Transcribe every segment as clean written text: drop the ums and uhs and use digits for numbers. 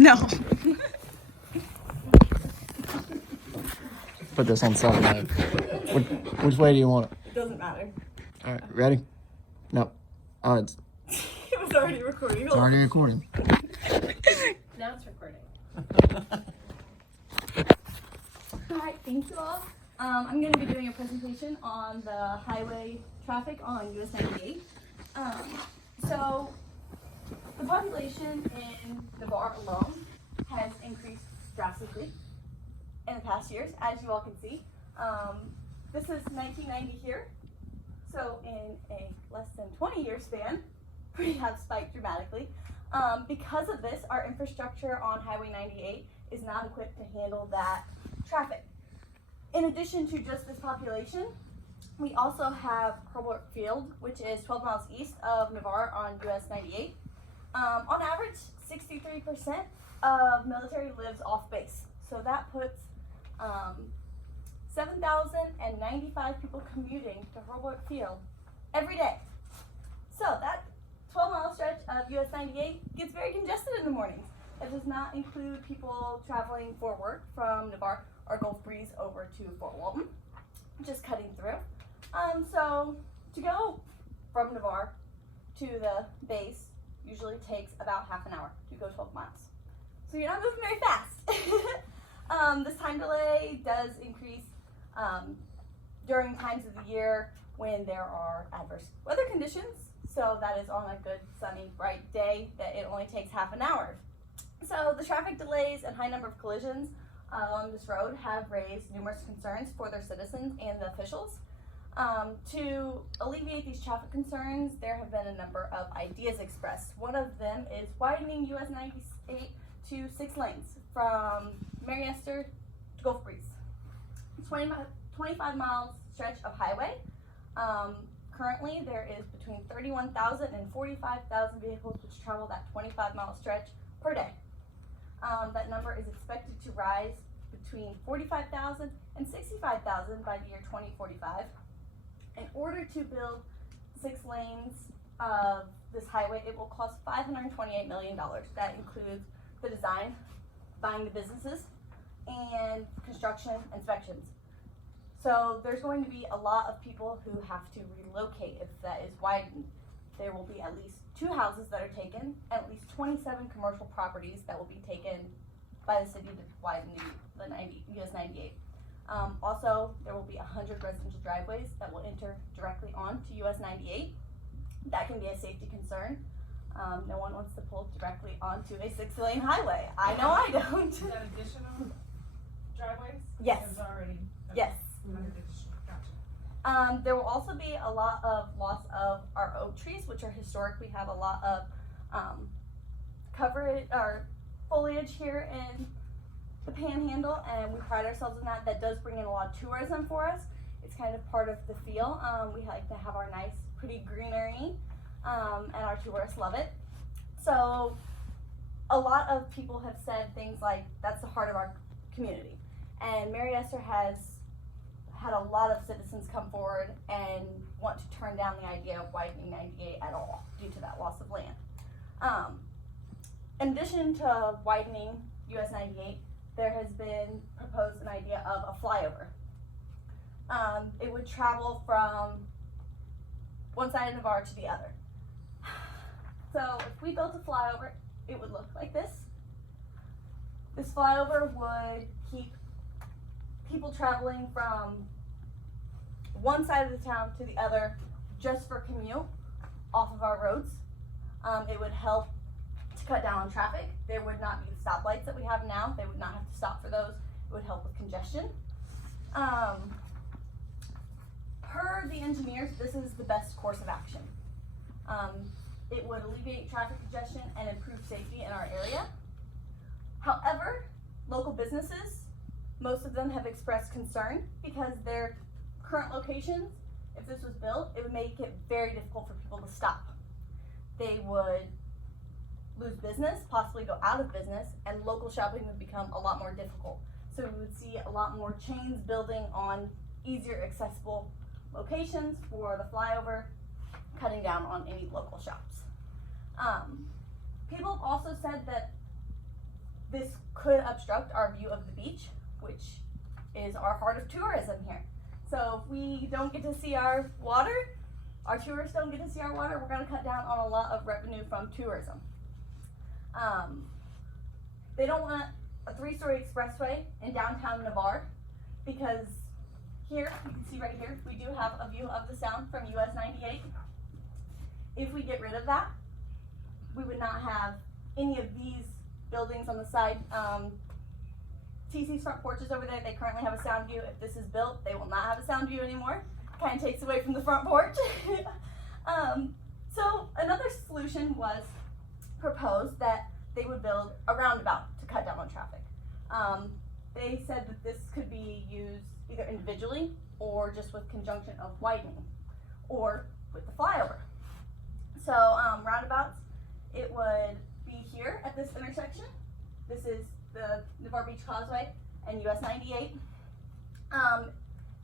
No. Put this on something. Which way do you want it? It doesn't matter. All right, ready? No. Oh, it's It was already recording. already recording. Now it's recording. Alright, thank you all. I'm going to be doing a presentation on the highway traffic on US 98. So, the population in Navarre alone has increased drastically in the past years, as you all can see. This is 1990 here, so in a less than 20-year span, we have spiked dramatically. Because of this, our infrastructure on Highway 98 is not equipped to handle that traffic. In addition to just this population, we also have Hurlburt Field, which is 12 miles east of Navarre on US 98. On average, 63% of military lives off base. So that puts 7,095 people commuting to Hurlburt Field every day. So that 12-mile stretch of US 98 gets very congested in the mornings. That does not include people traveling for work from Navarre or Gulf Breeze over to Fort Walton, just cutting through. So to go from Navarre to the base usually takes about half an hour to go 12 miles. So you're not moving very fast. This time delay does increase during times of the year when there are adverse weather conditions. So that is on a good, sunny, bright day that it only takes half an hour. So the traffic delays and high number of collisions along this road have raised numerous concerns for their citizens and the officials. To alleviate these traffic concerns, there have been a number of ideas expressed. One of them is widening US 98 to 6 lanes from Mariester to Gulf Breeze. 25 miles stretch of highway. Currently, there is between 31,000 and 45,000 vehicles which travel that 25-mile stretch per day. That number is expected to rise between 45,000 and 65,000 by the year 2045. In order to build 6 lanes of this highway, it will cost $528 million. That includes the design, buying the businesses, and construction inspections. So there's going to be a lot of people who have to relocate if that is widened. There will be at least 2 houses that are taken, and at least 27 commercial properties that will be taken by the city to widen the US 98. Also, there will be 100 residential driveways that will enter directly onto US 98. That can be a safety concern. No one wants to pull directly onto a 6-lane highway. I know I don't. Is that additional driveways? Yes. There's already. Okay. Yes. Gotcha. There will also be a lot of loss of our oak trees, which are historic. We have a lot of coverage or foliage here in the Panhandle, and we pride ourselves in that. That does bring in a lot of tourism for us. It's kind of part of the feel. We like to have our nice, pretty greenery, and our tourists love it. So a lot of people have said things like, that's the heart of our community. And Mariester has had a lot of citizens come forward and want to turn down the idea of widening 98 at all due to that loss of land. In addition to widening US 98, there has been proposed an idea of a flyover. It would travel from one side of Navarre to the other. So if we built a flyover, it would look like this. This flyover would keep people traveling from one side of the town to the other just for commute off of our roads. It would help to cut down on traffic. There would not be the stoplights that we have now. They would not have to stop for those. It would help with congestion. Per the engineers, this is the best course of action. It would alleviate traffic congestion and improve safety in our area. However, local businesses, most of them have expressed concern because their current locations, if this was built, it would make it very difficult for people to stop. They would lose business, possibly go out of business, and local shopping would become a lot more difficult. So we would see a lot more chains building on easier accessible locations for the flyover, cutting down on any local shops. People have also said that this could obstruct our view of the beach, which is our heart of tourism here. So if we don't get to see our water, our tourists don't get to see our water, we're going to cut down on a lot of revenue from tourism. They don't want a 3-story expressway in downtown Navarre because here, you can see right here, we do have a view of the sound from US 98. If we get rid of that, we would not have any of these buildings on the side. TC's front porch is over there. They currently have a sound view. If this is built, they will not have a sound view anymore. Kind of takes away from the front porch. So another solution was proposed that they would build a roundabout to cut down on traffic. They said that this could be used either individually or just with conjunction of widening or with the flyover. So roundabouts, it would be here at this intersection. This is the Navarre Beach Causeway and US 98.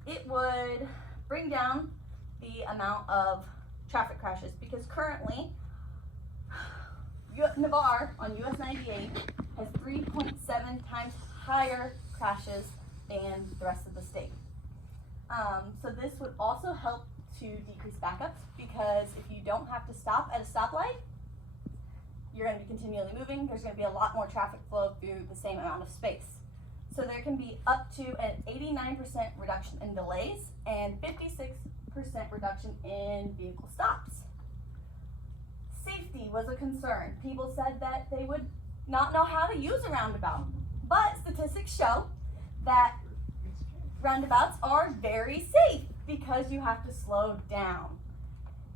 It would bring down the amount of traffic crashes because currently Navarre on US 98 has 3.7 times higher crashes than the rest of the state. So this would also help to decrease backups because if you don't have to stop at a stoplight, you're going to be continually moving. There's going to be a lot more traffic flow through the same amount of space. So there can be up to an 89% reduction in delays and 56% reduction in vehicle stops. Safety was a concern. People said that they would not know how to use a roundabout, but statistics show that roundabouts are very safe because you have to slow down.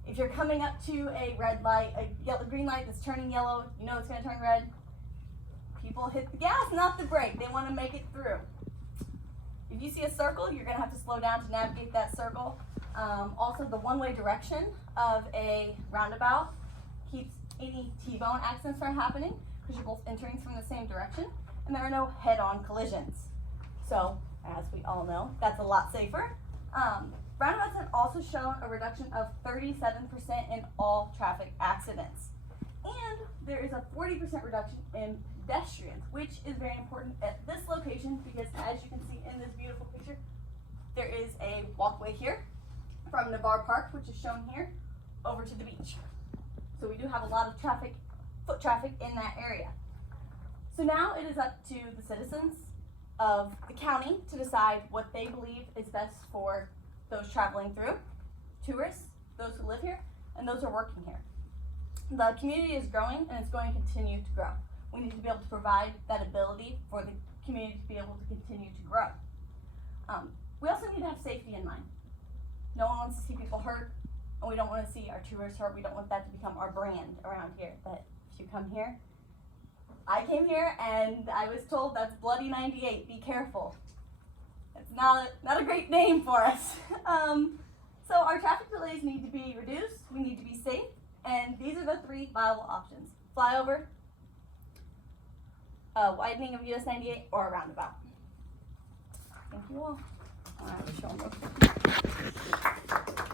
If you're coming up to a red light, a green light that's turning yellow, you know it's going to turn red. People hit the gas, not the brake. They want to make it through. If you see a circle, you're going to have to slow down to navigate that circle. Also, the one-way direction of a roundabout keeps any T-bone accidents from happening because you're both entering from the same direction, and there are no head-on collisions. So, as we all know, that's a lot safer. Roundabouts have also shown a reduction of 37% in all traffic accidents. And there is a 40% reduction in pedestrians, which is very important at this location because as you can see in this beautiful picture, there is a walkway here from Navarre Park, which is shown here, over to the beach. So we do have a lot of traffic, foot traffic in that area. So now it is up to the citizens of the county to decide what they believe is best for those traveling through, tourists, those who live here, and those who are working here. The community is growing and it's going to continue to grow. We need to be able to provide that ability for the community to be able to continue to grow. We also need to have safety in mind. No one wants to see people hurt, and we don't want to see our tourists hurt. We don't want that to become our brand around here. But if you come here, I came here and I was told that's Bloody 98, be careful. It's not a great name for us. So our traffic delays need to be reduced, we need to be safe, and these are the 3 viable options. Flyover, widening of US 98, or a roundabout. Thank you all. All right, show them real quick.